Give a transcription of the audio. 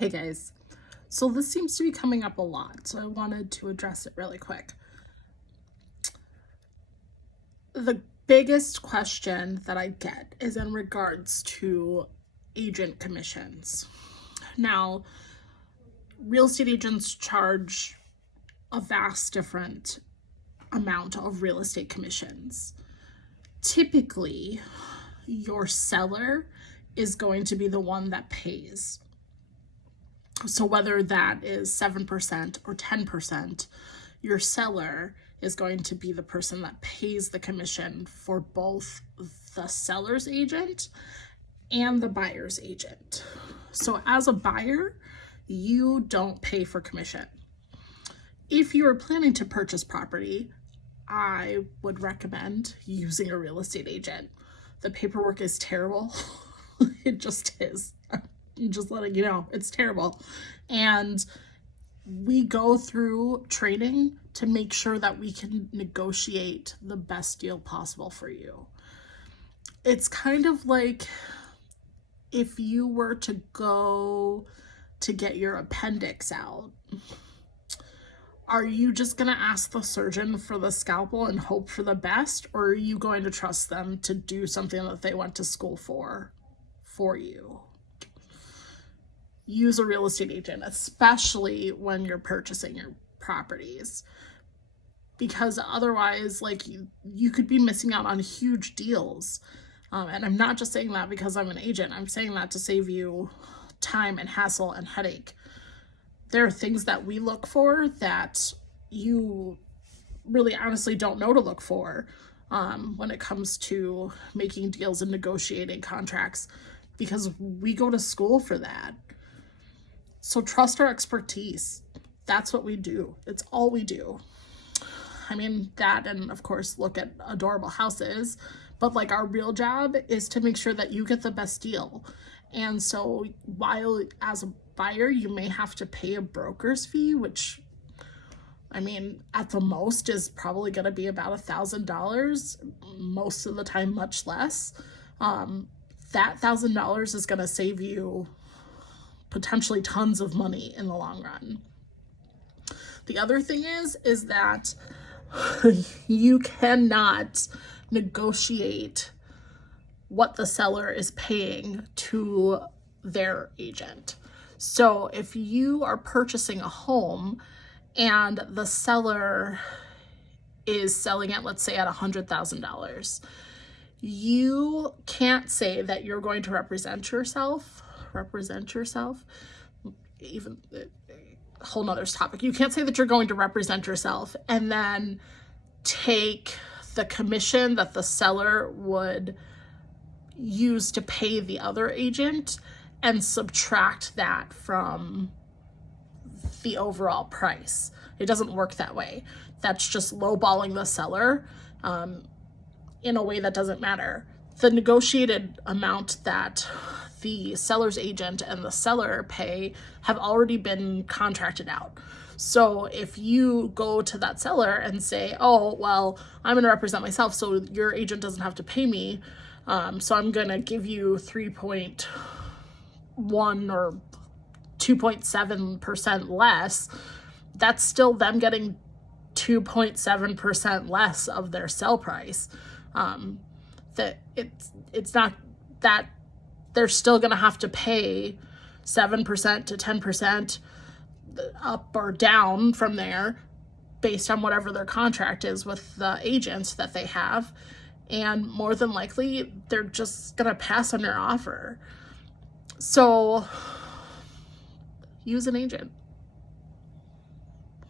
Hey guys, so this seems to be coming up a lot, so I wanted to address it really quick. The biggest question that I get is in regards to agent commissions. Now, real estate agents charge a vast different amount of real estate commissions. Typically, your seller is going to be the one that pays. So whether that is 7% or 10%, your seller is going to be the person that pays the commission for both the seller's agent and the buyer's agent. So as a buyer, you don't pay for commission. If you are planning to purchase property, I would recommend using a real estate agent. The paperwork is terrible. It just is. Just letting you know, it's terrible. And we go through training to make sure that we can negotiate the best deal possible for you. It's kind of like if you were to go to get your appendix out. Are you just going to ask the surgeon for the scalpel and hope for the best? Or are you going to trust them to do something that they went to school for you? Use a real estate agent, especially when you're purchasing your properties, because otherwise, like, you could be missing out on huge deals. And I'm not just saying that because I'm an agent. I'm saying that to save you time and hassle and headache. There are things that we look for that you really honestly don't know to look for when it comes to making deals and negotiating contracts, because we go to school for that. So trust our expertise. That's what we do. It's all we do. I mean, that, and of course, look at adorable houses, but like, our real job is to make sure that you get the best deal. And so while as a buyer, you may have to pay a broker's fee, which, I mean, at the most is probably going to be about $1,000, most of the time much less. That $1,000 is going to save you potentially tons of money in the long run. The other thing is that you cannot negotiate what the seller is paying to their agent. So if you are purchasing a home and the seller is selling it, let's say at $100,000, you can't say that you're going to represent yourself, even a whole nother topic. You can't say that you're going to represent yourself and then take the commission that the seller would use to pay the other agent and subtract that from the overall price. It doesn't work that way. That's just lowballing the seller in a way that doesn't matter. The negotiated amount that the seller's agent and the seller pay have already been contracted out. So if you go to that seller and say, oh, well, I'm going to represent myself, so your agent doesn't have to pay me, so I'm going to give you 3.1 or 2.7% less, that's still them getting 2.7% less of their sell price. That it's not that they're still going to have to pay 7% to 10% up or down from there based on whatever their contract is with the agents that they have. And more than likely, they're just going to pass on your offer. So use an agent.